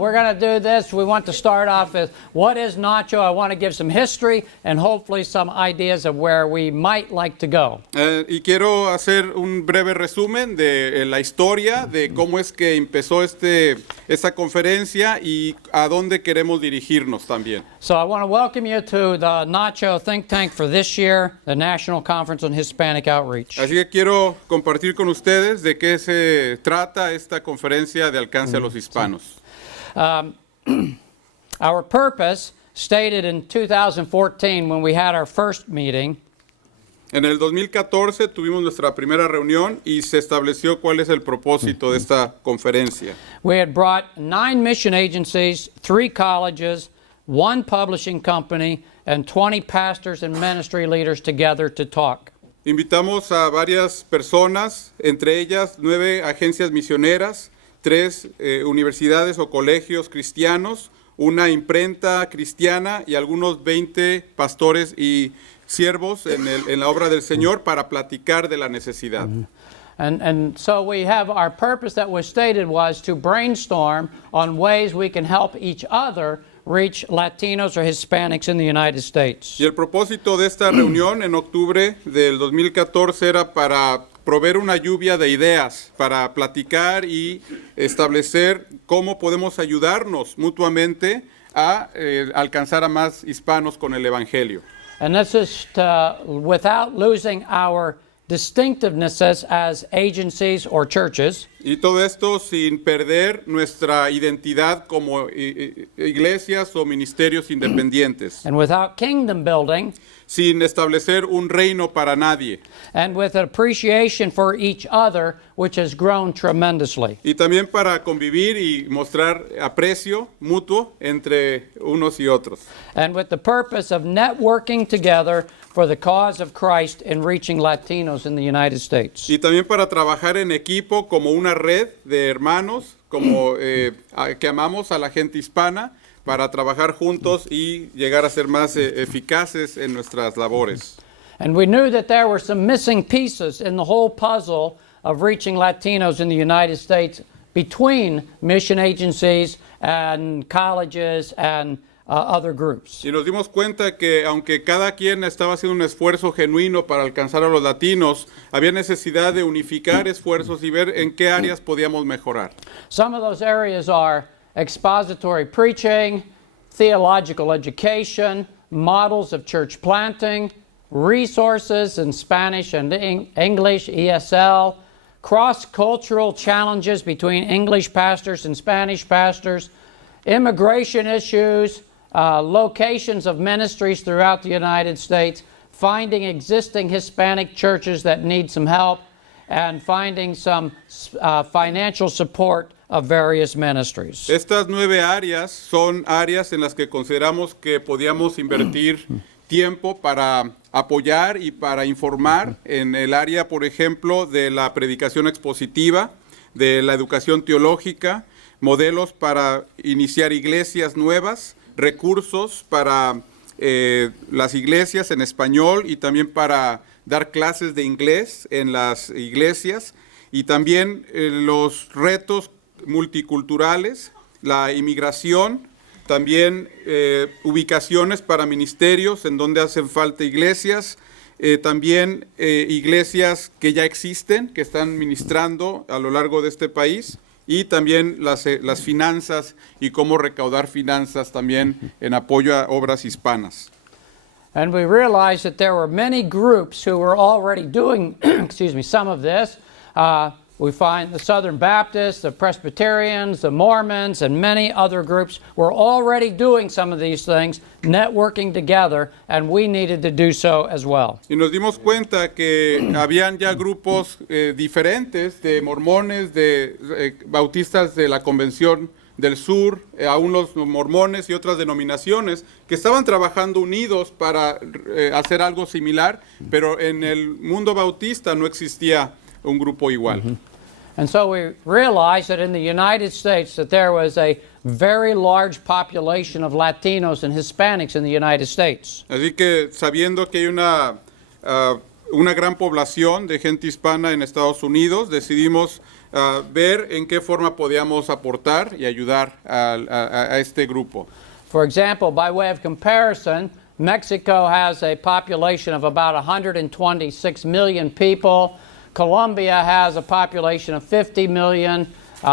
We're going to do this. We want to start off with what is NCHO. I want to give some history and hopefully some ideas of where we might like to go. Y quiero hacer un breve resumen de la historia, de cómo es que empezó esta conferencia y a dónde queremos dirigirnos también. So I want to welcome you to the NCHO Think Tank for this year, the National Conference on Hispanic Outreach. Así que quiero compartir con ustedes de qué se trata esta conferencia de alcance a los hispanos. Our purpose, stated in 2014 when we had our first meeting, En el 2014 tuvimos nuestra primera reunión y se estableció cuál es el propósito de esta conferencia. we had brought 9 mission agencies, 3 colleges, 1 publishing company, and 20 pastors and ministry leaders together to talk. Invitamos a varias personas, entre ellas 9 agencias misioneras, 3 universidades o colegios cristianos, una imprenta cristiana y algunos 20 pastores y siervos en la obra del Señor para platicar de la necesidad. And so we have our purpose that was stated was to brainstorm on ways we can help each other reach Latinos or Hispanics in the United States. Y el propósito de esta reunión en octubre del 2014 era para proveer una lluvia de ideas, para platicar y establecer cómo podemos ayudarnos mutuamente a alcanzar a más hispanos con el Evangelio. And this is without losing our distinctivenesses as agencies or churches. Y todo esto sin perder nuestra identidad como iglesias o ministerios independientes, And without kingdom building, sin establecer un reino para nadie. and with an appreciation for each other, which has grown tremendously. Y también para convivir y mostrar aprecio mutuo entre unos y otros. And with the purpose of networking together for the cause of Christ in reaching Latinos in the United States. Y también para trabajar en equipo como una red de hermanos, como que amamos a la gente hispana, para trabajar juntos y llegar a ser más eficaces en nuestras labores. And we knew that there were some missing pieces in the whole puzzle of reaching Latinos in the United States between mission agencies and colleges and other groups. Y nos dimos cuenta que aunque cada quien estaba haciendo un esfuerzo genuino para alcanzar a los latinos, había necesidad de unificar esfuerzos y ver en qué áreas podíamos mejorar. Some of those areas are expository preaching, theological education, models of church planting, resources in Spanish and English, ESL, cross-cultural challenges between English pastors and Spanish pastors, immigration issues, locations of ministries throughout the United States, finding existing Hispanic churches that need some help, and finding some financial support of various ministries. Estas 9 áreas son áreas en las que consideramos que podíamos invertir tiempo para apoyar y para informar en el área, por ejemplo, de la predicación expositiva, de la educación teológica, modelos para iniciar iglesias nuevas, recursos para las iglesias en español y también para dar clases de inglés en las iglesias, y también los retos multiculturales, la inmigración, también ubicaciones para ministerios en donde hacen falta iglesias, también iglesias que ya existen, que están ministrando a lo largo de este país, y también las finanzas y cómo recaudar finanzas también en apoyo a obras hispanas. And we realized that there were many groups who were already doing some of this. We find the Southern Baptists, the Presbyterians, the Mormons, and many other groups were already doing some of these things, networking together, and we needed to do so as well. Y nos dimos cuenta que habían ya grupos diferentes de mormones, de bautistas de la Convención del Sur, aún los mormones y otras denominaciones que estaban trabajando unidos para hacer algo similar, pero en el mundo bautista no existía un grupo igual. And so we realized that in the United States that there was a very large population of Latinos and Hispanics in the United States. Así que sabiendo que hay una gran población de gente hispana en Estados Unidos, decidimos ver en qué forma podíamos aportar y ayudar a este grupo. For example, by way of comparison, Mexico has a population of about 126 million people. Colombia has a population of 50 million.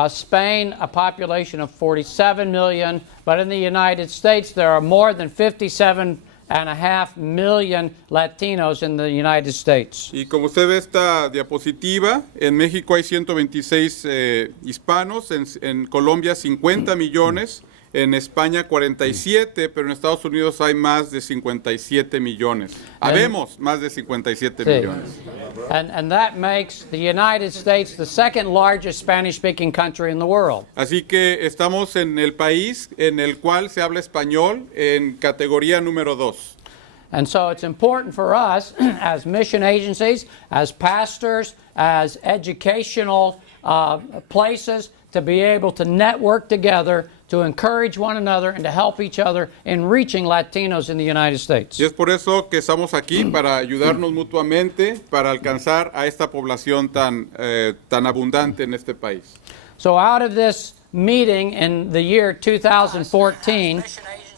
Spain, a population of 47 million. But in the United States, there are more than 57.5 million Latinos in the United States. Y como usted ve esta diapositiva, en México hay 126 hispanos, en Colombia 50 millones, en España 47, pero en Estados Unidos hay más de 57 millones. Habemos más de 57 millones. And that makes the United States the second largest Spanish-speaking country in the world. Así que estamos en el país en el cual se habla español en categoría número 2. And so it's important for us as mission agencies, as pastors, as educational places to be able to network together to encourage one another and to help each other in reaching Latinos in the United States. Y es por eso que estamos aquí, para ayudarnos mutuamente, para alcanzar a esta población tan abundante en este país. So out of this meeting in the year 2014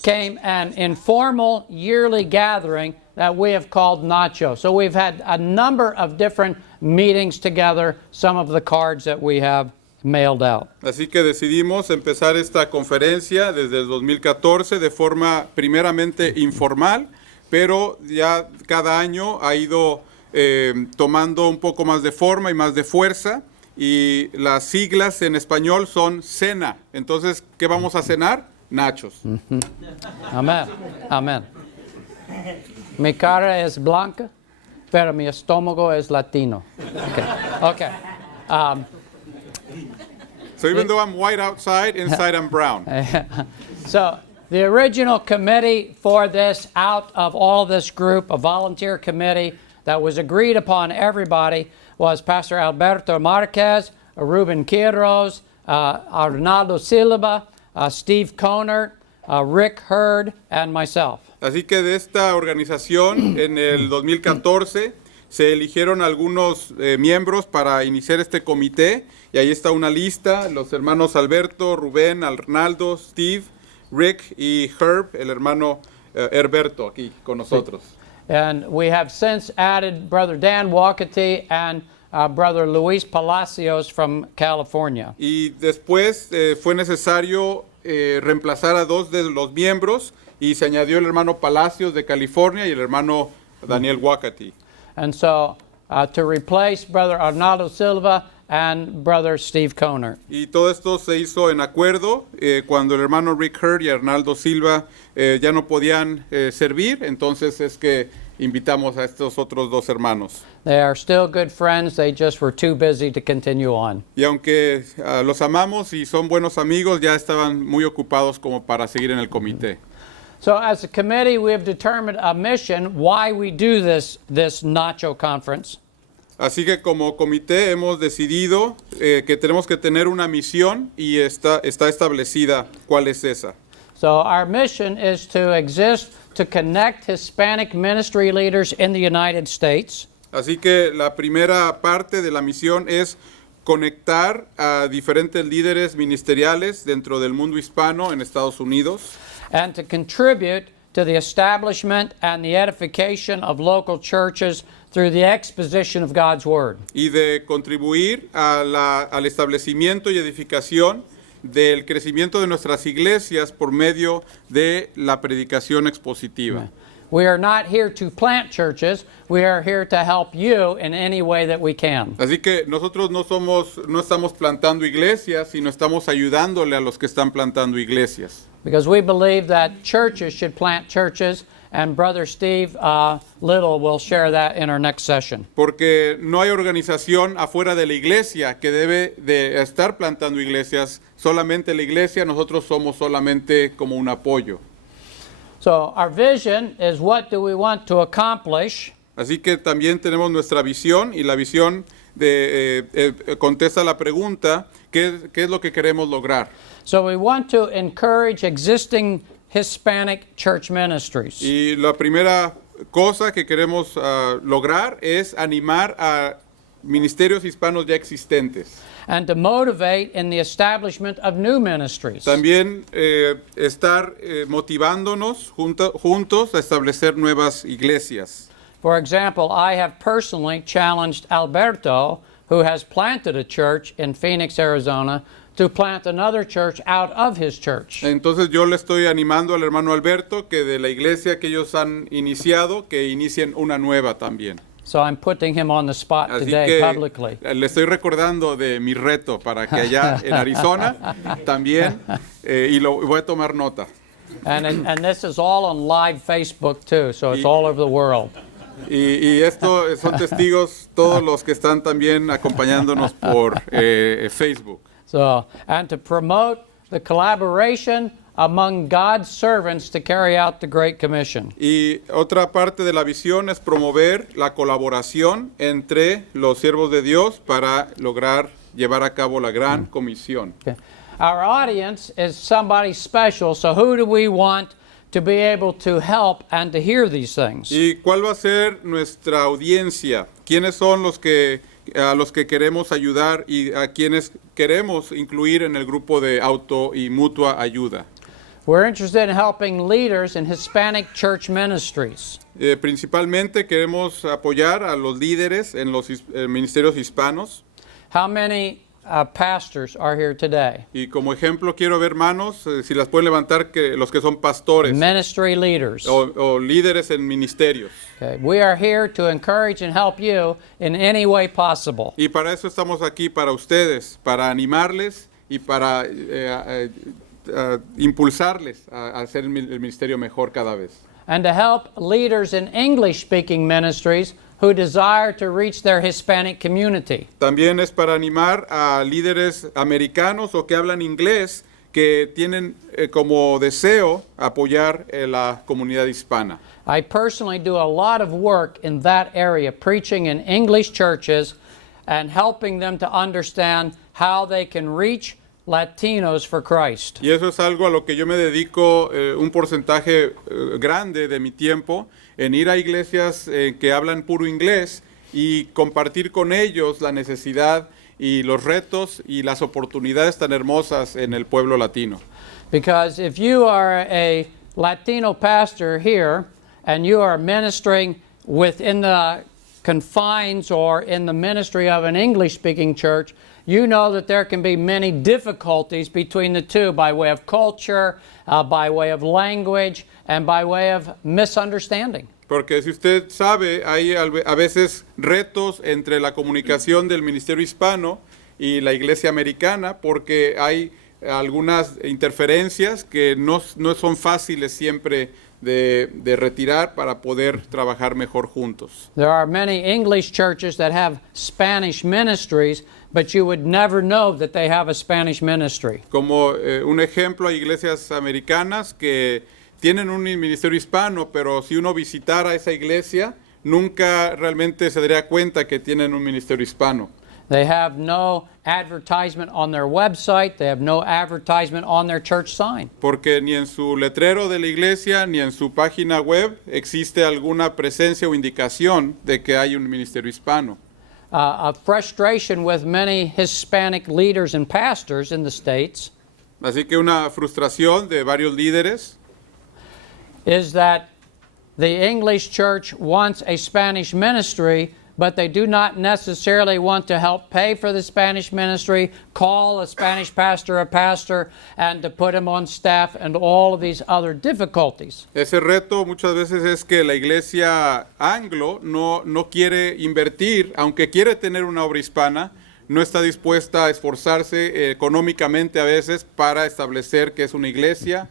came an informal yearly gathering that we have called NCHO. So we've had a number of different meetings together, some of the cards that we have mailed out. Así que decidimos empezar esta conferencia desde el 2014 de forma primeramente informal, pero ya cada año ha ido tomando un poco más de forma y más de fuerza, y las siglas en español son cena. Entonces, ¿qué vamos a cenar? Nachos. Amén. Amén. Mi cara es blanca, pero mi estómago es latino. Okay. So even though I'm white outside, inside I'm brown. So the original committee for this, out of all this group, a volunteer committee that was agreed upon everybody, was Pastor Alberto Marquez, Ruben Quiroz, Arnaldo Silva, Steve Conert, Rick Hurd, and myself. Así que de esta organización, en el 2014, se eligieron algunos miembros para iniciar este comité, y ahí está una lista: los hermanos Alberto, Rubén, Arnaldo, Steve, Rick y Herb, el hermano Herberto, aquí con nosotros. And we have since added Brother Dan Wakati and Brother Luis Palacios from California. Y después fue necesario reemplazar a dos de los miembros, y se añadió el hermano Palacios de California y el hermano Daniel Wakati. And so to replace Brother Arnaldo Silva and Brother Steve Conert. Y todo esto se hizo en acuerdo cuando el hermano Rick Hurd y Arnaldo Silva ya no podían servir, entonces es que invitamos a estos otros dos hermanos. They are still good friends, they just were too busy to continue on. Y aunque los amamos y son buenos amigos, ya estaban muy ocupados como para seguir en el comité. So as a committee, we have determined a mission why we do this NCHO conference. Así que como comité hemos decidido que tenemos que tener una misión, y está establecida cuál es esa. So our mission is to exist to connect Hispanic ministry leaders in the United States. Así que la primera parte de la misión es conectar a diferentes líderes ministeriales dentro del mundo hispano en Estados Unidos. And to contribute to the establishment and the edification of local churches through the exposition of God's Word. Y de contribuir al establecimiento y edificación del crecimiento de nuestras iglesias por medio de la predicación expositiva. We are not here to plant churches, we are here to help you in any way that we can. Así que nosotros no estamos plantando iglesias, sino estamos ayudándole a los que están plantando iglesias. Because we believe that churches should plant churches, and Brother Steve Little will share that in our next session. Porque no hay organización afuera de la iglesia que debe de estar plantando iglesias. Solamente la iglesia, nosotros somos solamente como un apoyo. So our vision is, what do we want to accomplish? Así que también tenemos nuestra visión, y la visión contesta la pregunta, ¿qué es lo que queremos lograr? So we want to encourage existing Hispanic church ministries. Y la primera cosa que queremos lograr es animar a ministerios hispanos ya existentes. and to motivate in the establishment of new ministries. También estar motivándonos juntos a establecer nuevas iglesias. For example, I have personally challenged Alberto, who has planted a church in Phoenix, Arizona, to plant another church out of his church. Entonces yo le estoy animando al hermano Alberto que de la iglesia que ellos han iniciado, que inicien una nueva también. So I'm putting him on the spot Así today que publicly. le estoy recordando de mi reto para que allá en Arizona también, y voy a tomar nota. And this is all on live Facebook too, so it's all over the world. Y esto son testigos todos los que están también acompañándonos por Facebook. So, and to promote the collaboration among God's servants to carry out the Great Commission. Y otra parte de la visión es promover la colaboración entre los siervos de Dios para lograr llevar a cabo la gran comisión. Okay. Our audience is somebody special, so who do we want to be able to help and to hear these things? ¿Y cuál va a ser nuestra audiencia? ¿Quiénes son a los que queremos ayudar y a quienes queremos incluir en el grupo de auto y mutua ayuda? We're interested in helping leaders in Hispanic church ministries. Principalmente queremos apoyar a los líderes en los ministerios hispanos. How many pastors are here today? Y como ejemplo quiero ver manos, si las pueden levantar, los que son pastores Ministry leaders. o líderes en ministerios. Okay. We are here to encourage and help you in any way possible. Y para eso estamos aquí, para ustedes, para animarles y para impulsarles a hacer el ministerio mejor cada vez. And to help leaders in English-speaking ministries who desire to reach their Hispanic community. También es para animar a líderes americanos o que hablan inglés que tienen como deseo apoyar la comunidad hispana. I personally do a lot of work in that area, preaching in English churches and helping them to understand how they can reach Latinos for Christ. Y eso es algo a lo que yo me dedico un porcentaje grande de mi tiempo, en ir a iglesias que hablan puro inglés y compartir con ellos la necesidad y los retos y las oportunidades tan hermosas en el pueblo latino. Because if you are a Latino pastor here and you are ministering within the confines or in the ministry of an English-speaking church, you know that there can be many difficulties between the two by way of culture, by way of language, and by way of misunderstanding. Porque si usted sabe, hay a veces retos entre la comunicación del ministerio hispano y la iglesia americana, porque hay algunas interferencias que no son fáciles siempre de retirar para poder trabajar mejor juntos. There are many English churches that have Spanish ministries, but you would never know that they have a Spanish ministry. Como un ejemplo, hay iglesias americanas que tienen un ministerio hispano, pero si uno visitara esa iglesia, nunca realmente se daría cuenta que tienen un ministerio hispano. They have no advertisement on their website. They have no advertisement on their church sign. Porque ni en su letrero de la iglesia ni en su página web existe alguna presencia o indicación de que hay un ministerio hispano. A frustration with many Hispanic leaders and pastors in the States Así que una frustración de varios líderes is that the English church wants a Spanish ministry, but they do not necessarily want to help pay for the Spanish ministry, call a Spanish pastor a pastor, and to put him on staff, and all of these other difficulties. Ese reto muchas veces es que la iglesia anglo no quiere invertir, aunque quiere tener una obra hispana, no está dispuesta a esforzarse económicamente a veces para establecer que es una iglesia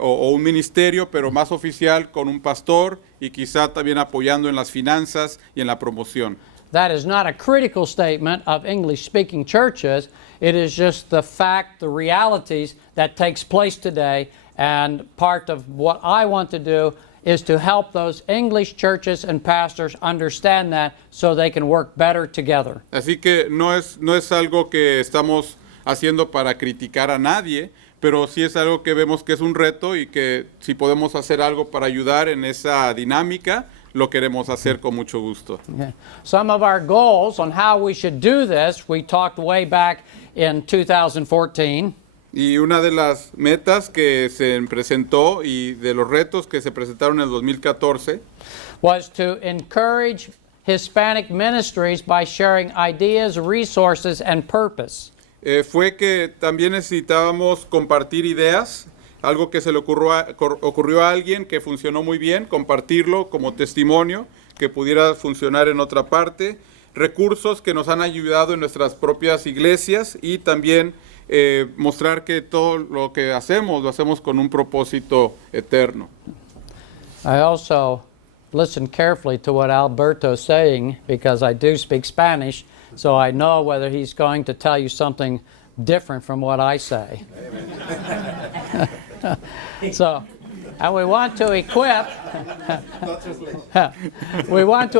o un ministerio, pero más oficial, con un pastor y quizá también apoyando en las finanzas y en la promoción. That is not a critical statement of English-speaking churches. It is just the fact, the realities that takes place today, and part of what I want to do is to help those English churches and pastors understand that so they can work better together. Así que no es algo que estamos haciendo para criticar a nadie, pero sí es algo que vemos que es un reto y que si podemos hacer algo para ayudar en esa dinámica, lo queremos hacer con mucho gusto. Okay. Some of our goals on how we should do this, we talked way back in 2014. Y una de las metas que se presentó y de los retos que se presentaron en el 2014 was to encourage Hispanic ministries by sharing ideas, resources, and purpose. Fue que también necesitábamos compartir ideas, algo que se le ocurrió a alguien que funcionó muy bien, compartirlo como testimonio, que pudiera funcionar en otra parte, recursos que nos han ayudado en nuestras propias iglesias y también mostrar que todo lo que hacemos, lo hacemos con un propósito eterno. I also listened carefully to what Alberto's saying because I do speak Spanish, so I know whether he's going to tell you something different from what I say. So, and we want to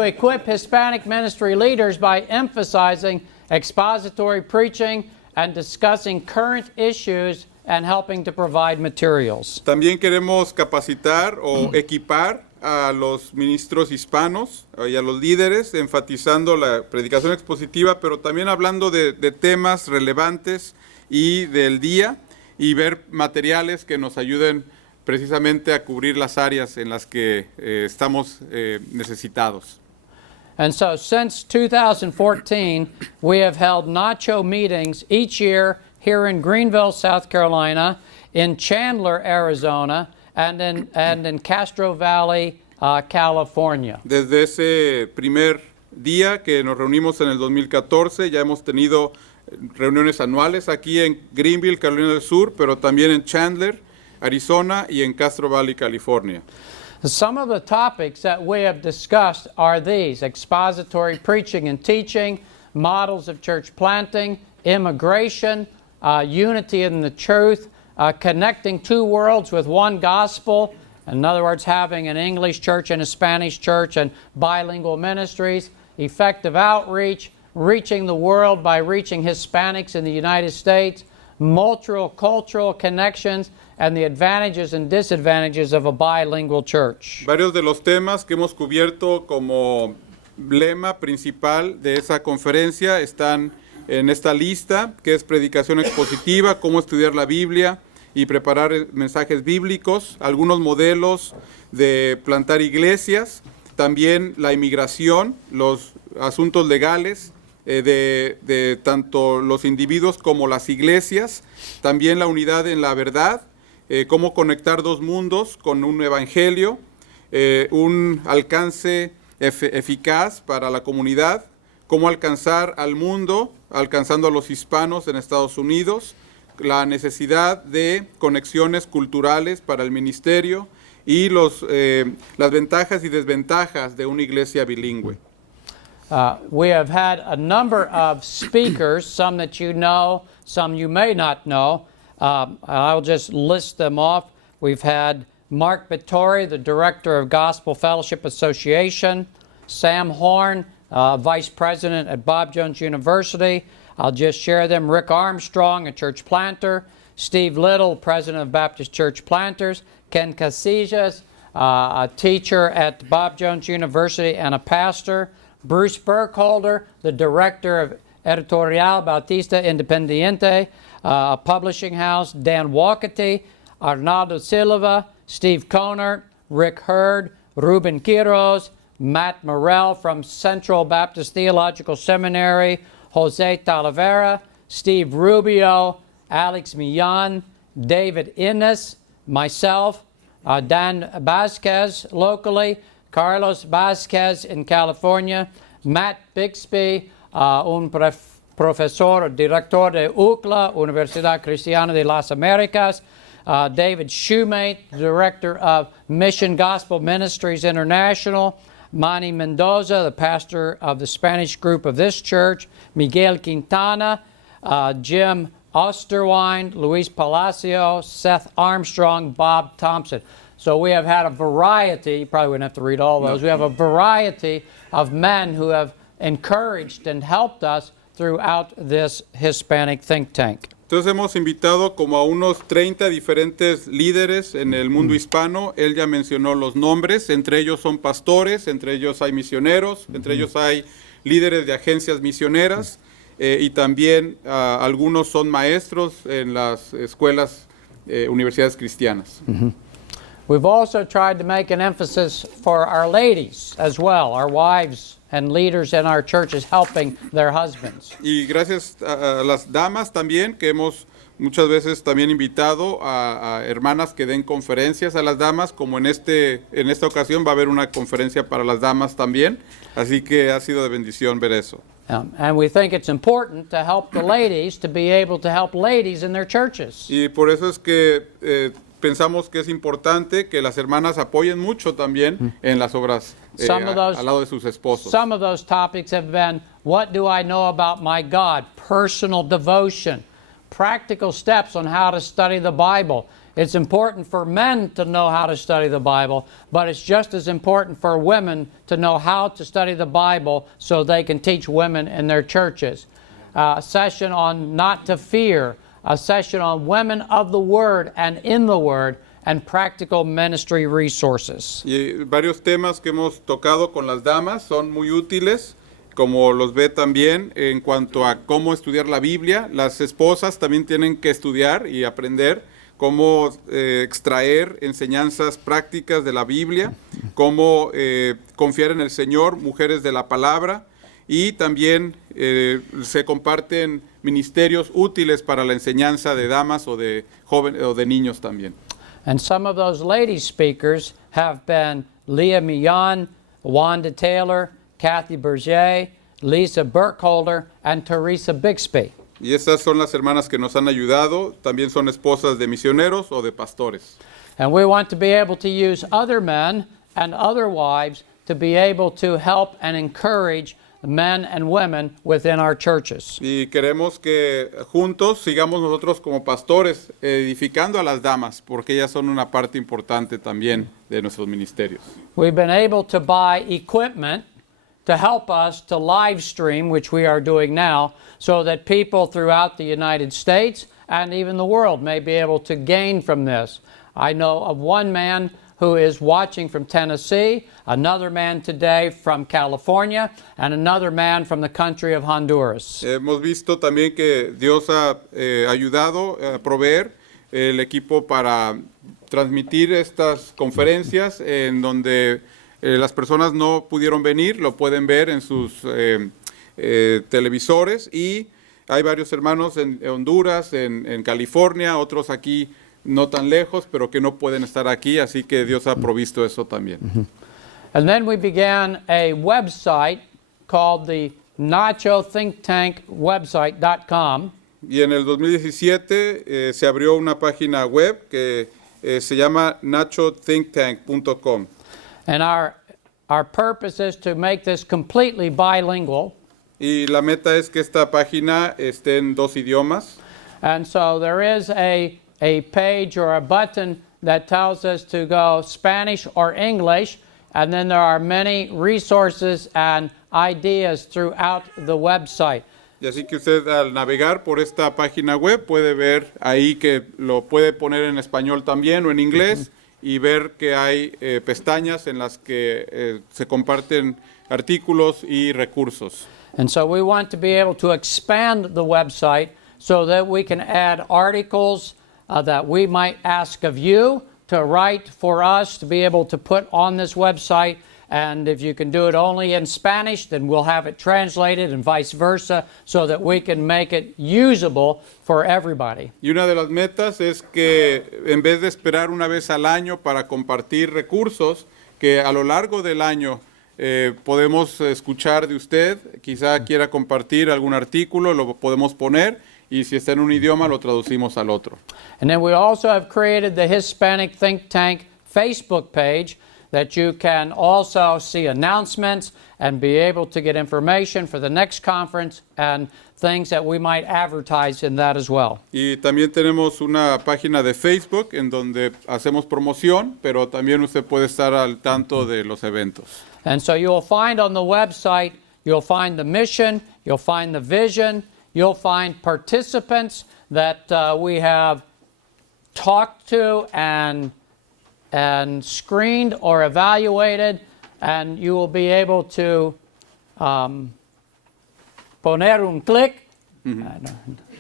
equip Hispanic ministry leaders by emphasizing expository preaching and discussing current issues and helping to provide materials. También queremos capacitar o equipar a los ministros hispanos y a los líderes, enfatizando la predicación expositiva, pero también hablando de temas relevantes y del día, y ver materiales que nos ayuden precisamente a cubrir las áreas en las que estamos necesitados. And so since 2014, we have held NCHO meetings each year here in Greenville, South Carolina, in Chandler, Arizona, and in Castro Valley, California. Desde ese primer día que nos reunimos en el 2014, ya hemos tenido reuniones anuales aquí en Greenville, Carolina del Sur, pero también en Chandler, Arizona y en Castro Valley, California. Some of the topics that we have discussed are these: expository preaching and teaching, models of church planting, immigration, unity in the truth, connecting two worlds with one gospel. In other words, having an English church and a Spanish church and bilingual ministries, effective outreach, reaching the world by reaching Hispanics in the United States, multicultural connections, and the advantages and disadvantages of a bilingual church. Varios de los temas que hemos cubierto como lema principal de esa conferencia están en esta lista, que es predicación expositiva, cómo estudiar la Biblia y preparar mensajes bíblicos, algunos modelos de plantar iglesias, también la inmigración, los asuntos legales de tanto los individuos como las iglesias, también la unidad en la verdad, cómo conectar dos mundos con un evangelio, un alcance eficaz para la comunidad, cómo alcanzar al mundo, alcanzando a los hispanos en Estados Unidos, la necesidad de conexiones culturales para el ministerio y las ventajas y desventajas de una iglesia bilingüe. We have had a number of speakers, some that you know, some you may not know. I'll just list them off. We've had Mark Vittori, the Director of Gospel Fellowship Association, Sam Horn, Vice President at Bob Jones University. I'll just share them. Rick Armstrong, a church planter. Steve Little, President of Baptist Church Planters. Ken Casillas, a teacher at Bob Jones University and a pastor. Bruce Burkholder, the Director of Editorial Bautista Independiente, a publishing house. Dan Walkety, Arnaldo Silva, Steve Conert, Rick Hurd, Ruben Quiroz, Matt Morrell from Central Baptist Theological Seminary, Jose Talavera, Steve Rubio, Alex Millan, David Innes, myself, Dan Vasquez locally, Carlos Vasquez in California, Matt Bixby, un profesor, director de UCLA, Universidad Cristiana de las Americas, David Shoemate, Director of Mission Gospel Ministries International, Manny Mendoza, the pastor of the Spanish group of this church, Miguel Quintana, Jim Osterwine, Luis Palacio, Seth Armstrong, Bob Thompson. So we have had a variety, you probably wouldn't have to read all those, we have a variety of men who have encouraged and helped us throughout this Hispanic think tank. Entonces hemos invitado como a unos 30 diferentes líderes en el mundo hispano. Él ya mencionó los nombres, entre ellos son pastores, entre ellos hay misioneros, entre ellos hay líderes de agencias misioneras y también algunos son maestros en las escuelas, universidades cristianas. We've also tried to make an emphasis for our ladies as well, our wives and leaders in our churches helping their husbands. Y gracias a las damas también, que hemos muchas veces también invitado a hermanas que den conferencias a las damas, como en esta ocasión va a haber una conferencia para las damas también, así que ha sido de bendición ver eso. And we think it's important to help the ladies to be able to help ladies in their churches. Y por eso es que pensamos que es importante que las hermanas apoyen mucho también en las obras al lado de sus esposos. Some of those topics have been, what do I know about my God? Personal devotion, practical steps on how to study the Bible. It's important for men to know how to study the Bible, but it's just as important for women to know how to study the Bible so they can teach women in their churches. A session on not to fear, a session on women of the Word and in the Word, and practical ministry resources. Y varios temas que hemos tocado con las damas son muy útiles, como los ve también en cuanto a cómo estudiar la Biblia. Las esposas también tienen que estudiar y aprender cómo extraer enseñanzas prácticas de la Biblia, cómo confiar en el Señor, mujeres de la palabra, y también se comparten ministerios útiles para la enseñanza de damas o de jóvenes o de niños también. And some of those lady speakers have been Leah Millon, Wanda Taylor, Kathy Berger, Lisa Burkholder, and Teresa Bixby. Y estas son las hermanas que nos han ayudado, también son esposas de misioneros o de pastores. And we want to be able to use other men and other wives to be able to help and encourage men and women within our churches. Y queremos que juntos sigamos nosotros como pastores edificando a las damas, porque ellas son una parte importante también de nuestros ministerios. We've been able to buy equipment to help us to live stream, which we are doing now, so that people throughout the United States and even the world may be able to gain from this. I know of one man who is watching from Tennessee, another man today from California, and another man from the country of Honduras. Hemos visto también que Dios ha ayudado a proveer el equipo para transmitir estas conferencias en donde las personas no pudieron venir, lo pueden ver en sus televisores, y hay varios hermanos en Honduras, en California, otros aquí no tan lejos, pero que no pueden estar aquí, así que Dios ha provisto eso también. And then we began a website called the NCHO Think Tank website.com. Y en el 2017 se abrió una página web que se llama NCHOthinktank.com. And our purpose is to make this completely bilingual. Y la meta es que esta página esté en 2 idiomas. And so there is a page or a button that tells us to go Spanish or English, and then there are many resources and ideas throughout the website. Y así que usted al navegar por esta página web puede ver ahí que lo puede poner en español también o en inglés, y ver que hay pestañas en las que se comparten artículos y recursos. And so we want to be able to expand the website so that we can add articles that we might ask of you to write for us to be able to put on this website. And if you can do it only in Spanish, then we'll have it translated and vice versa so that we can make it usable for everybody. Y una de las metas es que en vez de esperar una vez al año para compartir recursos, que a lo largo del año podemos escuchar de usted, quizá quiera compartir algún artículo, lo podemos poner, y si está en un idioma lo traducimos al otro. And then we also have created the Hispanic Think Tank Facebook page that you can also see announcements and be able to get information for the next conference and things that we might advertise in that as well. Y también tenemos una página de Facebook en donde hacemos promoción, pero también usted puede estar al tanto de los eventos. And so you'll find on the website, you'll find the mission, you'll find the vision, you'll find participants, that we have talked to and screened or evaluated, and you will be able to poner un clic.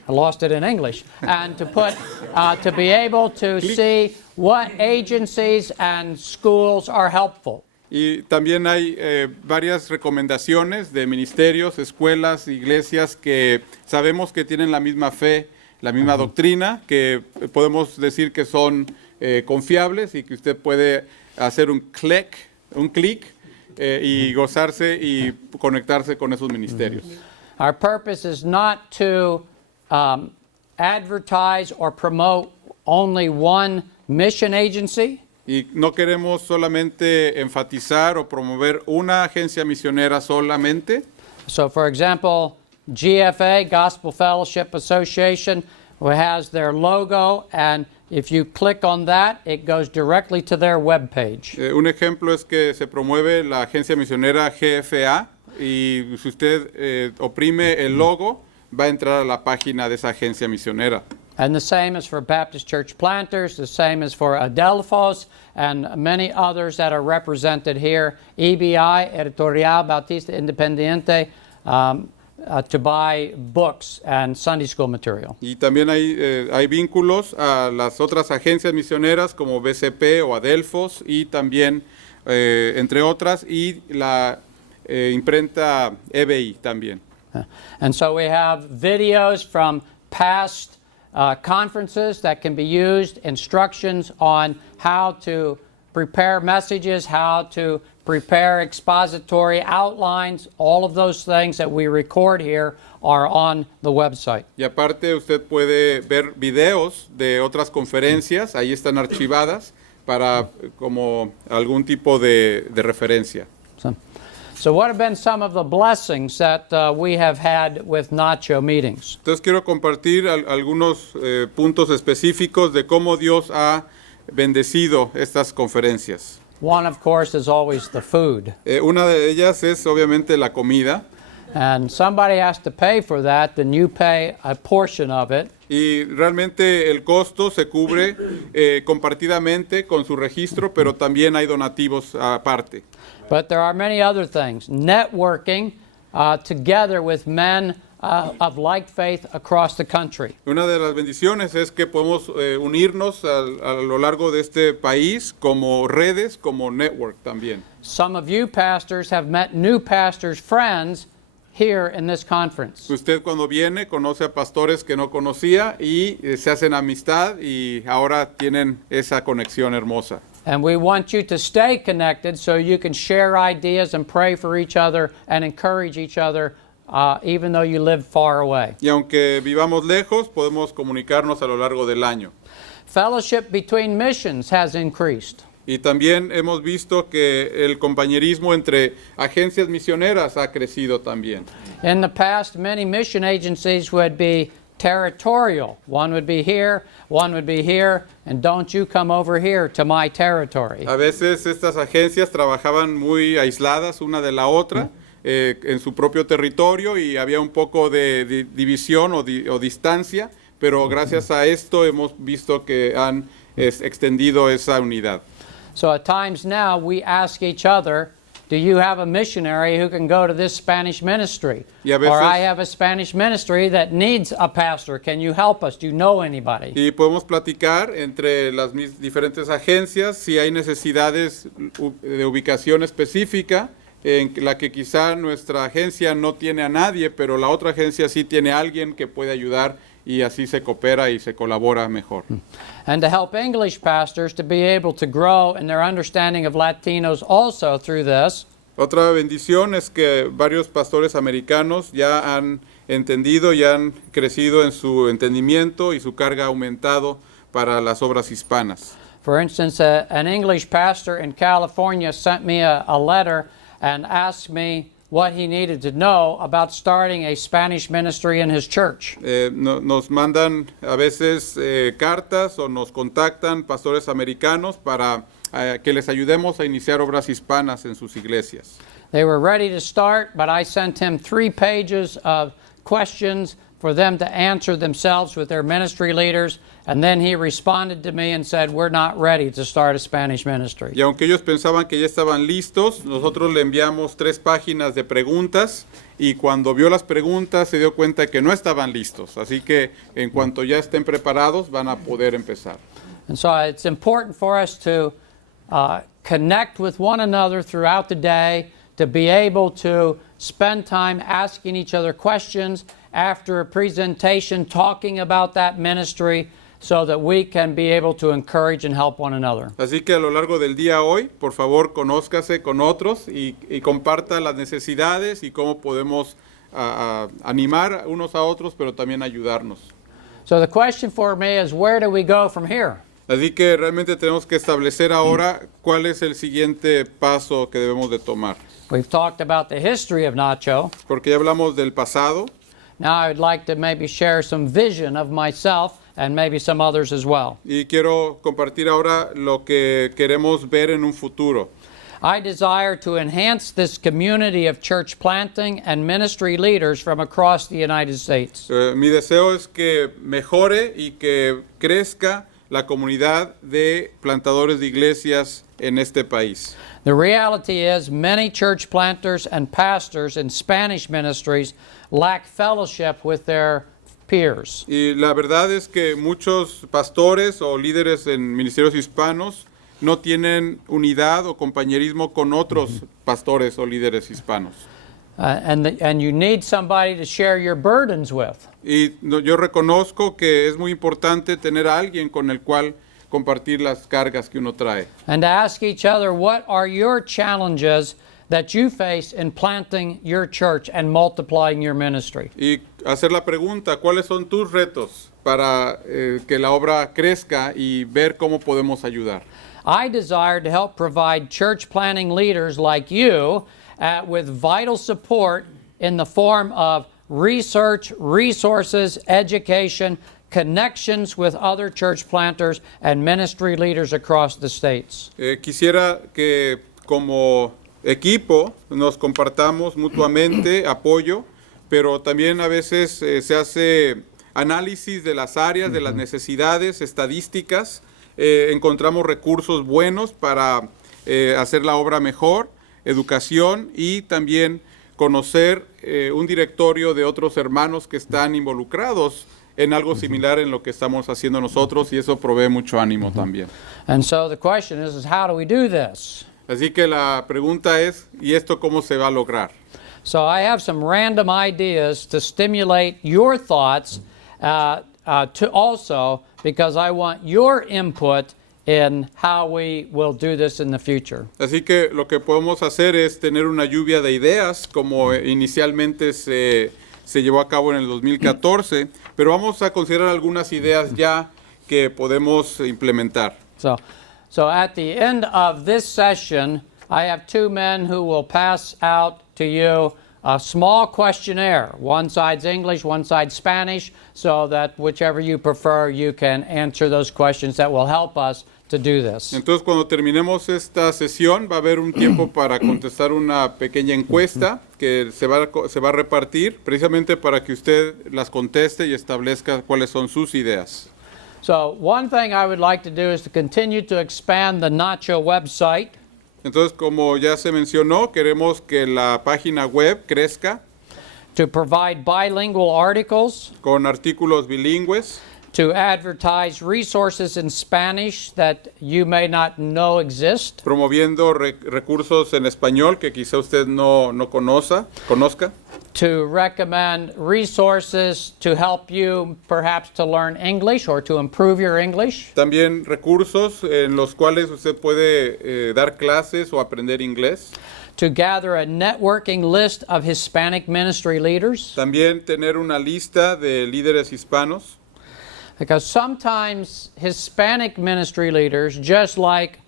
I lost it in English. And to be able to see what agencies and schools are helpful. Y también hay varias recomendaciones de ministerios, escuelas, iglesias que sabemos que tienen la misma fe, la misma doctrina, que podemos decir que son confiables y que usted puede hacer un clic y gozarse y conectarse con esos ministerios. Our purpose is not to advertise or promote only one mission agency. Y no queremos solamente enfatizar o promover una agencia misionera solamente. So, for example, GFA, Gospel Fellowship Association, has their logo, and if you click on that, it goes directly to their webpage. Un ejemplo es que se promueve la agencia misionera GFA y si usted oprime el logo, va a entrar a la página de esa agencia misionera. And the same is for Baptist Church Planters, the same is for Adelphos, and many others that are represented here. EBI, Editorial Bautista Independiente, to buy books and Sunday school material. Y también hay vínculos a las otras agencias misioneras como BCP o Adelphos y también, entre otras, y la imprenta EBI también. And so we have videos from past conferences that can be used, instructions on how to prepare messages, how to prepare expository outlines. All of those things that we record here are on the website. Y aparte usted puede ver videos de otras conferencias, ahí están archivadas para como algún tipo de referencia. So what have been some of the blessings that we have had with NCHO meetings? Entonces quiero compartir algunos puntos específicos de cómo Dios ha bendecido estas conferencias. One, of course, is always the food. Una de ellas es obviamente la comida. And somebody has to pay for that, then you pay a portion of it. Y realmente el costo se cubre compartidamente con su registro, pero también hay donativos aparte. But there are many other things. Networking together with men of like faith across the country. Una de las bendiciones es que podemos unirnos a lo largo de este país como redes, como network también. Some of you pastors have met new pastors' friends here in this conference. Usted cuando viene conoce a pastores que no conocía y se hacen amistad y ahora tienen esa conexión hermosa. And we want you to stay connected so you can share ideas and pray for each other and encourage each other even though you live far away. Y aunque vivamos lejos, podemos comunicarnos a lo largo del año. Fellowship between missions has increased. Y también hemos visto que el compañerismo entre agencias misioneras ha crecido también. In the past, many mission agencies would be territorial. One would be here, one would be here, and don't you come over here to my territory. A veces estas agencias trabajaban muy aisladas una de la otra en su propio territorio y había un poco de división o distancia, pero gracias a esto hemos visto que han extendido esa unidad. So at times now we ask each other, do you have a missionary who can go to this Spanish ministry? Y a veces, or I have a Spanish ministry that needs a pastor. Can you help us? Do you know anybody? Y podemos platicar entre las diferentes agencias si hay necesidades de ubicación específica en la que quizá nuestra agencia no tiene a nadie, pero la otra agencia sí tiene a alguien que puede ayudar y así se coopera y se colabora mejor. And to help English pastors to be able to grow in their understanding of Latinos also through this. Otra bendición es que varios pastores americanos ya han entendido y han crecido en su entendimiento y su carga ha aumentado para las obras hispanas. For instance, an English pastor in California sent me a letter and asked me what he needed to know about starting a Spanish ministry in his church. Nos mandan a veces cartas o nos contactan pastores americanos para que les ayudemos a iniciar obras hispanas en sus iglesias. They were ready to start, but I sent him 3 pages of questions for them to answer themselves with their ministry leaders, and then he responded to me and said, we're not ready to start a Spanish ministry. Y aunque ellos pensaban que ya estaban listos, nosotros le enviamos 3 páginas de preguntas y cuando vio las preguntas se dio cuenta que no estaban listos. Así que en cuanto ya estén preparados van a poder empezar. And so it's important for us to connect with one another throughout the day, to be able to spend time asking each other questions after a presentation, talking about that ministry, so that we can be able to encourage and help one another. Así que a lo largo del día hoy, por favor, conózcase con otros y comparta las necesidades y cómo podemos animar unos a otros, pero también ayudarnos. So the question for me is, where do we go from here? Así que realmente tenemos que establecer ahora cuál es el siguiente paso que debemos de tomar. We've talked about the history of NCHO. Porque ya hablamos del pasado. Now I would like to maybe share some vision of myself and maybe some others as well. Y quiero compartir ahora lo que queremos ver en un futuro. I desire to enhance this community of church planting and ministry leaders from across the United States. Mi deseo es que mejore y que crezca la comunidad de plantadores de iglesias en este país. The reality is many church planters and pastors in Spanish ministries lack fellowship with their peers. Y la verdad es que muchos pastores o líderes en ministerios hispanos no tienen unidad o compañerismo con otros pastores o líderes hispanos. And you need somebody to share your burdens with. Y yo reconozco que es muy importante tener a alguien con el cual compartir las cargas que uno trae. And to ask each other, what are your challenges that you face in planting your church and multiplying your ministry? Y hacer la pregunta, ¿cuáles son tus retos para que la obra crezca y ver cómo podemos ayudar? I desire to help provide church planting leaders like you with vital support in the form of research, resources, education, connections with other church planters and ministry leaders across the states. Quisiera que como equipo nos compartamos mutuamente apoyo, pero también a veces se hace análisis de las áreas, de las necesidades, estadísticas, encontramos recursos buenos para hacer la obra mejor, educación y también conocer un directorio de otros hermanos que están involucrados en algo similar en lo que estamos haciendo nosotros y eso provee mucho ánimo también. And so the question is how do we do this? Así que la pregunta es, ¿y esto cómo se va a lograr? So I have some random ideas to stimulate your thoughts to also, because I want your input in how we will do this in the future. Así que lo que podemos hacer es tener una lluvia de ideas, como inicialmente se llevó a cabo en el 2014, pero vamos a considerar algunas ideas ya que podemos implementar. So at the end of this session, I have 2 men who will pass out to you a small questionnaire. One side's English, one side's Spanish, so that whichever you prefer, you can answer those questions that will help us to do this. Entonces, cuando terminemos esta sesión, va a haber un tiempo para contestar una pequeña encuesta que se va a repartir precisamente para que usted las conteste y establezca cuáles son sus ideas. So one thing I would like to do is to continue to expand the NCHO website. Entonces, como ya se mencionó, queremos que la página web crezca. To provide bilingual articles. Con artículos bilingües. To advertise resources in Spanish that you may not know exist. Promoviendo recursos en español que quizá usted no conozca. To recommend resources to help you perhaps to learn English or to improve your English. También recursos en los cuales usted puede dar clases o aprender inglés. To gather a networking list of Hispanic ministry leaders. También tener una lista de líderes hispanos. Because sometimes Hispanic ministry leaders, just like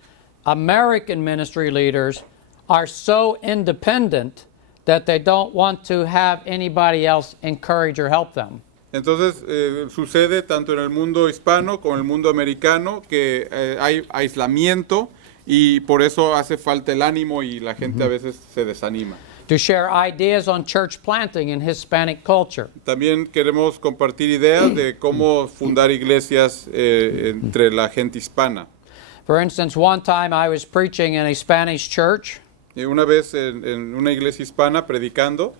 American ministry leaders, are so independent that they don't want to have anybody else encourage or help them. Entonces, sucede tanto en el mundo hispano como en el mundo americano que hay aislamiento y por eso hace falta el ánimo y la gente a veces se desanima. to share ideas on church planting in Hispanic culture. También queremos compartir ideas de cómo fundar iglesias entre la gente hispana. For instance, one time I was preaching in a Spanish church, Una vez en una iglesia hispana predicando,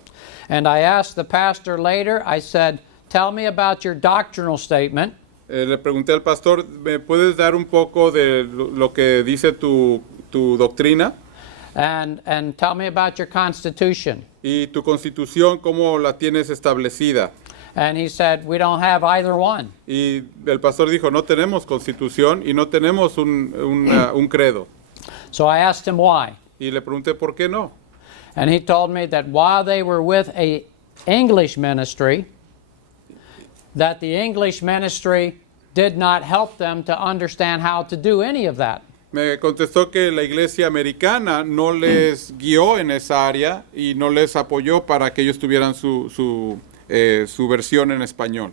and I asked the pastor later, I said, "Tell me about your doctrinal statement." le pregunté al pastor, ¿me puedes dar un poco de lo que dice tu doctrina? And tell me about your constitution. Y tu constitución, ¿cómo la tienes establecida? And he said, "We don't have either one." Y el pastor dijo, no tenemos constitución y no tenemos un credo. So I asked him why. Y le pregunté, ¿por qué no? And he told me that while they were with a English ministry, that the English ministry did not help them to understand how to do any of that. Me contestó que la iglesia americana no les guió en esa área y no les apoyó para que ellos tuvieran su versión en español.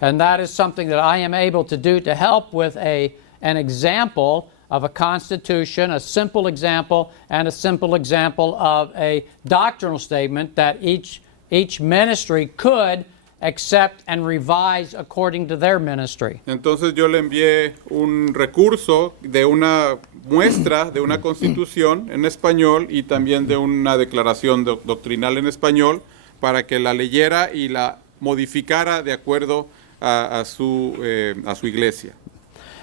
And that is something that I am able to do to help with an example of a constitution, a simple example, and a simple example of a doctrinal statement that each ministry could accept and revise according to their ministry. Entonces yo le envié un recurso de una muestra de una constitución en español y también de una declaración doctrinal en español para que la leyera y la modificara de acuerdo a su iglesia.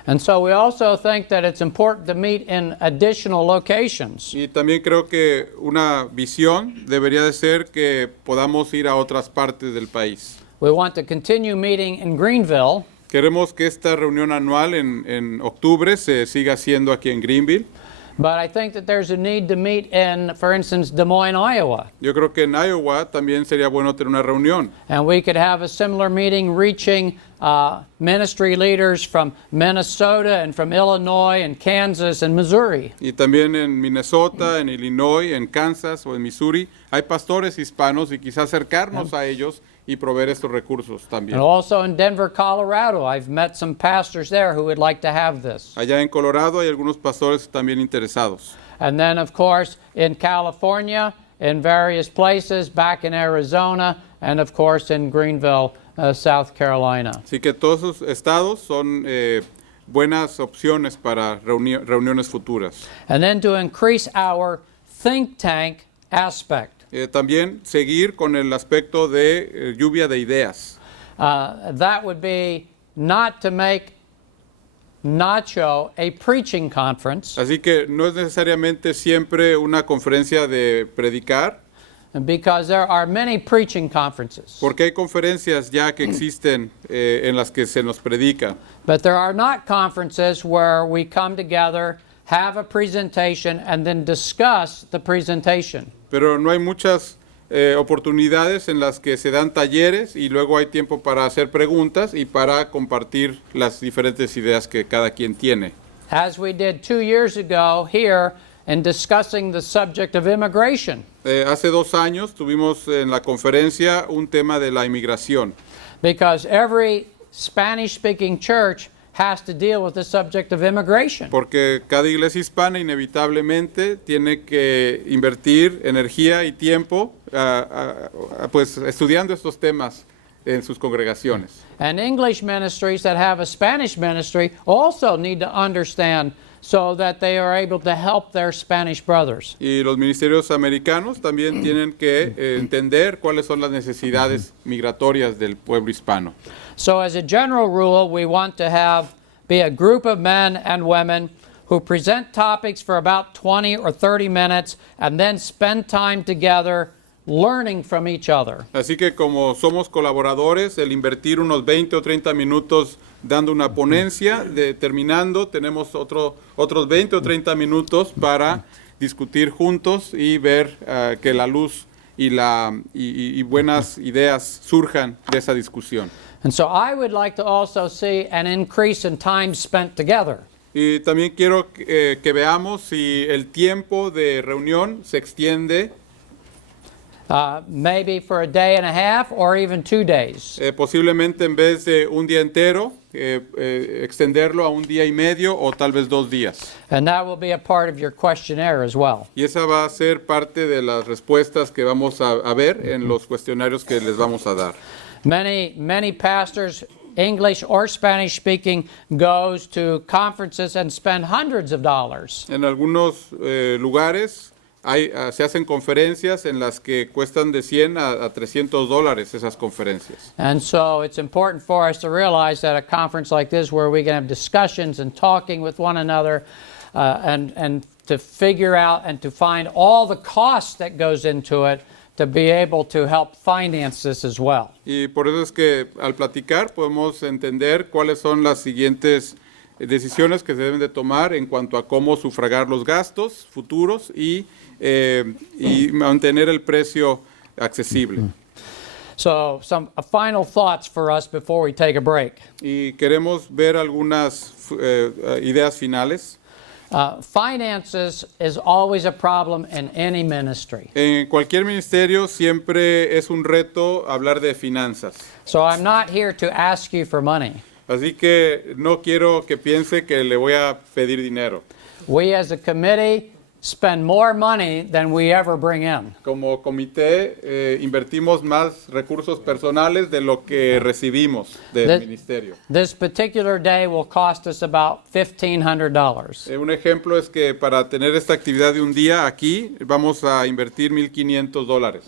And so we also think that it's important to meet in additional locations. Y también creo que una visión debería de ser que podamos ir a otras partes del país. We want to continue meeting in Greenville, Queremos que esta reunión anual en octubre se siga haciendo aquí en Greenville. but I think that there's a need to meet in, for instance, Des Moines, Iowa. Yo creo que en Iowa también sería bueno tener una reunión. And we could have a similar meeting reaching ministry leaders from Minnesota and from Illinois and Kansas and Missouri. Y también en Minnesota, en Illinois, en Kansas o en Missouri hay pastores hispanos y quizás acercarnos a ellos y proveer estos recursos también. And also in Denver, Colorado, I've met some pastors there who would like to have this. Allá en Colorado hay algunos pastores también interesados. And then, of course, in California, in various places, back in Arizona, and of course in Greenville, South Carolina. Así que todos esos estados son buenas opciones para reuniones futuras. And then to increase our think tank aspect. También seguir con el aspecto de lluvia de ideas. That would be not to make NCHO a preaching conference, Así que no es necesariamente siempre una conferencia de predicar, because there are many preaching conferences. porque hay conferencias ya que existen en las que se nos predica. But there are not conferences where we come together, have a presentation, and then discuss the presentation. Pero no hay muchas oportunidades en las que se dan talleres y luego hay tiempo para hacer preguntas y para compartir las diferentes ideas que cada quien tiene. As we did 2 years ago here in discussing the subject of immigration. Hace 2 años tuvimos en la conferencia un tema de la inmigración, Because every Spanish-speaking church has to deal with the subject of immigration. porque cada iglesia hispana inevitablemente tiene que invertir energía y tiempo pues estudiando estos temas en sus congregaciones. And English ministries that have a Spanish ministry also need to understand so that they are able to help their Spanish brothers. Y los ministerios americanos también tienen que entender cuáles son las necesidades migratorias del pueblo hispano. So as a general rule, we want to be a group of men and women who present topics for about 20 or 30 minutes and then spend time together learning from each other. Así que como somos colaboradores, el invertir unos 20 o 30 minutos dando una ponencia, terminando, tenemos otros 20 o 30 minutos para discutir juntos y ver que la luz y buenas ideas surjan de esa discusión. And so I would like to also see an increase in time spent together. Y también quiero que veamos si el tiempo de reunión se extiende. maybe for a day and a half or even 2 days. Posiblemente en vez de un día entero, extenderlo a un día y medio o tal vez 2 días. And that will be a part of your questionnaire as well. Y esa va a ser parte de las respuestas que vamos a ver en los cuestionarios que les vamos a dar. Many pastors, English or Spanish speaking, goes to conferences and spend hundreds of dollars. En algunos lugares se hacen conferencias en las que cuestan de 100 a $300 esas conferencias. And so it's important for us to realize that a conference like this, where we can have discussions and talking with one another, and to figure out and to find all the costs that goes into it, to be able to help finance this as well. Y por eso es que al platicar podemos entender cuáles son las siguientes decisiones que se deben de tomar en cuanto a cómo sufragar los gastos futuros y mantener el precio accesible. So some final thoughts for us before we take a break. Y queremos ver algunas ideas finales. Finances is always a problem in any ministry. En cualquier ministerio siempre es un reto hablar de finanzas. So I'm not here to ask you for money. Así que no quiero que piense que le voy a pedir dinero. We as a committee spend more money than we ever bring in. Como comité invertimos más recursos personales de lo que recibimos del ministerio. This particular day will cost us about $1,500. Un ejemplo es que para tener esta actividad de un día aquí vamos a invertir $1,500.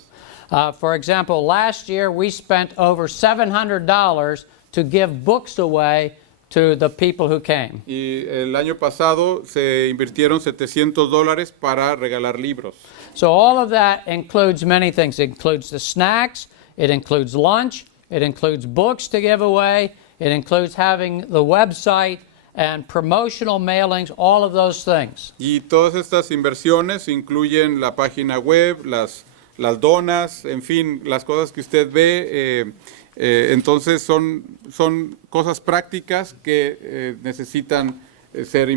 For example, last year we spent over $700 to give books away to the people who came. Y el año pasado se invirtieron $700 para regalar libros. So all of that includes many things. It includes the snacks, it includes lunch, it includes books to give away, it includes having the website and promotional mailings, all of those things. Y todas estas inversiones incluyen la página web, las donas, en fin, las cosas que usted ve. Entonces son cosas prácticas que necesitan ser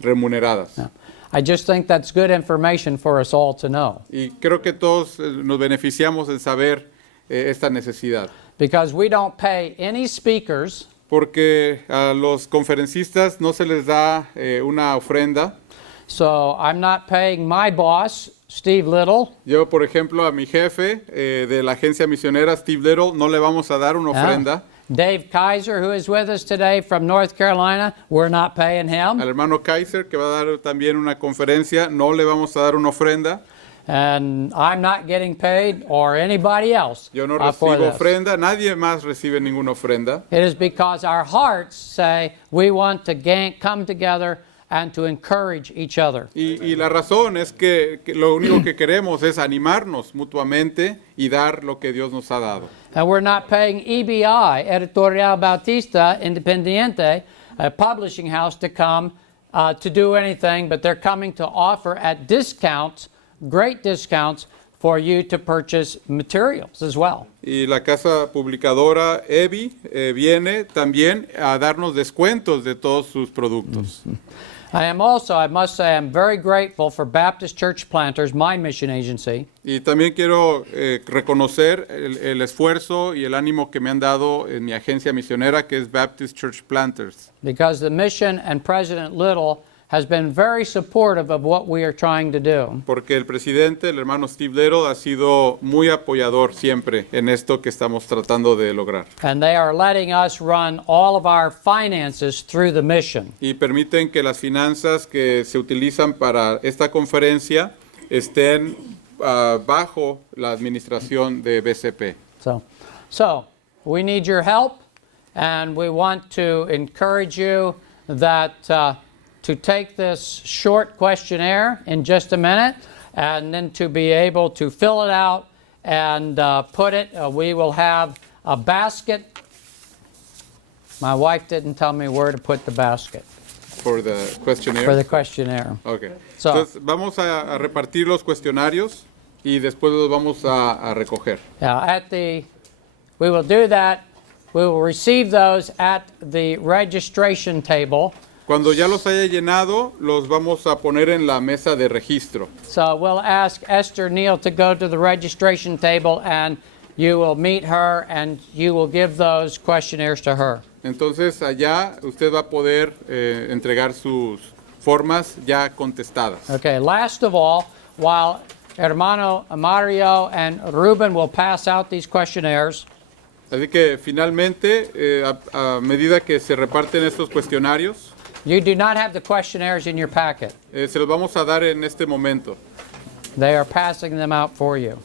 remuneradas. Yeah. I just think that's good information for us all to know. Y creo que todos nos beneficiamos en saber esta necesidad. Because we don't pay any speakers. Porque a los conferencistas no se les da una ofrenda. So I'm not paying my boss, Steve Little. Yo, por ejemplo, a mi jefe de la agencia misionera, Steve Little, no le vamos a dar una ofrenda. Dave Kaiser, who is with us today from North Carolina, we're not paying him. Al hermano Kaiser, que va a dar también una conferencia, no le vamos a dar una ofrenda. And I'm not getting paid, or anybody else. Yo no for recibo this. ofrenda, nadie más recibe ninguna ofrenda. It is because our hearts say we want to come together and to encourage each other. Y la razón es que lo único que queremos es animarnos mutuamente y dar lo que Dios nos ha dado. And we're not paying EBI, Editorial Bautista Independiente, a publishing house, to come to do anything, but they're coming to offer at discounts, great discounts, for you to purchase materials as well. Y la casa publicadora EBI viene también a darnos descuentos de todos sus productos. I must say, I'm very grateful for Baptist Church Planters, my mission agency. Y también quiero reconocer el esfuerzo y el ánimo que me han dado en mi agencia misionera, que es Baptist Church Planters. Because the mission and President Little has been very supportive of what we are trying to do. Porque el presidente, el hermano Steve Little, ha sido muy apoyador siempre en esto que estamos tratando de lograr. And they are letting us run all of our finances through the mission. Y permiten que las finanzas que se utilizan para esta conferencia estén bajo la administración de BCP. So we need your help, and we want to encourage you that to take this short questionnaire in just a minute, and then to be able to fill it out and put it. We will have a basket. My wife didn't tell me where to put the basket. For the questionnaire. For the questionnaire. Okay. So, entonces vamos a repartir los cuestionarios y después los vamos a recoger. We will do that. We will receive those at the registration table Cuando ya los haya llenado, los vamos a poner en la mesa de registro. So we'll ask Esther Neal to go to the registration table, and you will meet her, and you will give those questionnaires to her. Entonces allá usted va a poder entregar sus formas ya contestadas. Okay, last of all, while Hermano Mario and Ruben will pass out these questionnaires, Así que finalmente, a medida que se reparten estos cuestionarios, you do not have the questionnaires in your packet. se los vamos a dar en este momento. They are passing them out for you.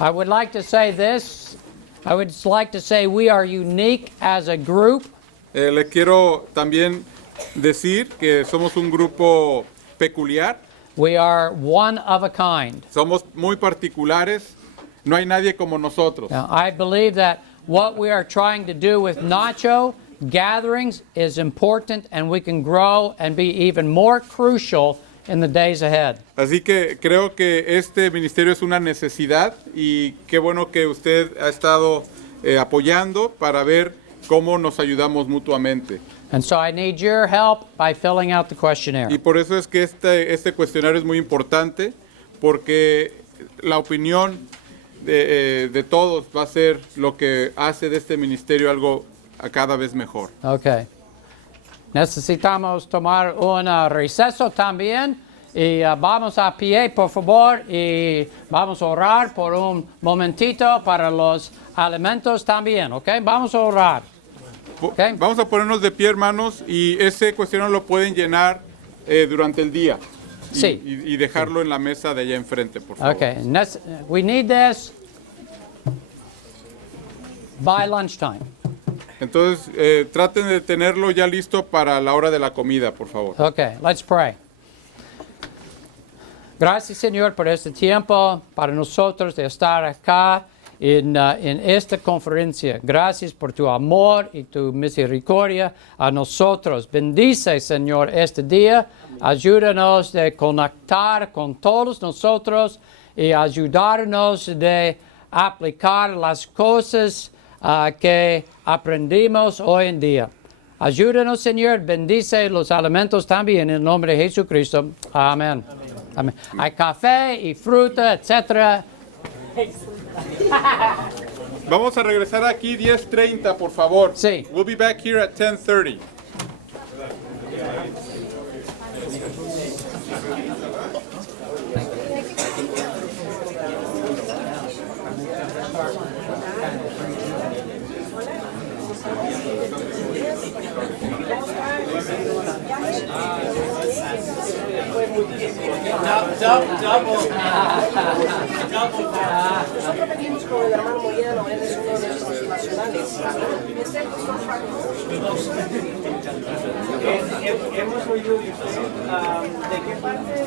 I would like to say this. I would like to say we are unique as a group. Le quiero también decir que somos un grupo peculiar, We are one of a kind. somos muy particulares, no hay nadie como nosotros. Now, I believe that what we are trying to do with NCHO gatherings is important, and we can grow and be even more crucial in the days ahead. Así que creo que este ministerio es una necesidad y qué bueno que usted ha estado apoyando para ver cómo nos ayudamos mutuamente. And so I need your help by filling out the questionnaire. Y por eso es que este cuestionario es muy importante, porque la opinión de todos va a ser lo que hace de este ministerio algo cada vez mejor. Okay. Necesitamos tomar un receso también y vamos a pie, por favor, y vamos a orar por un momentito para los alimentos también, ¿ok? Vamos a orar. Okay. Vamos a ponernos de pie, hermanos, y ese cuestionario lo pueden llenar durante el día y, Sí. y dejarlo en la mesa de allá enfrente, por favor. Okay. We need this by lunchtime. Entonces, traten de tenerlo ya listo para la hora de la comida, por favor. Okay, let's pray. Gracias, Señor, por este tiempo para nosotros de estar acá en esta conferencia. Gracias por tu amor y tu misericordia a nosotros. Bendice, Señor, este día. Ayúdanos de conectar con todos nosotros y ayudarnos de aplicar las cosas que aprendimos hoy en día. Ayúdanos, Señor, bendice los alimentos también en el nombre de Jesucristo. Amén. Amén. Hay café y fruta, etcétera. Vamos a regresar aquí 10:30, por favor. Sí. We'll be back here at 10:30. Nosotros venimos con el hermano Moyano, él es uno de nuestros nacionales. Hemos oído de qué parte.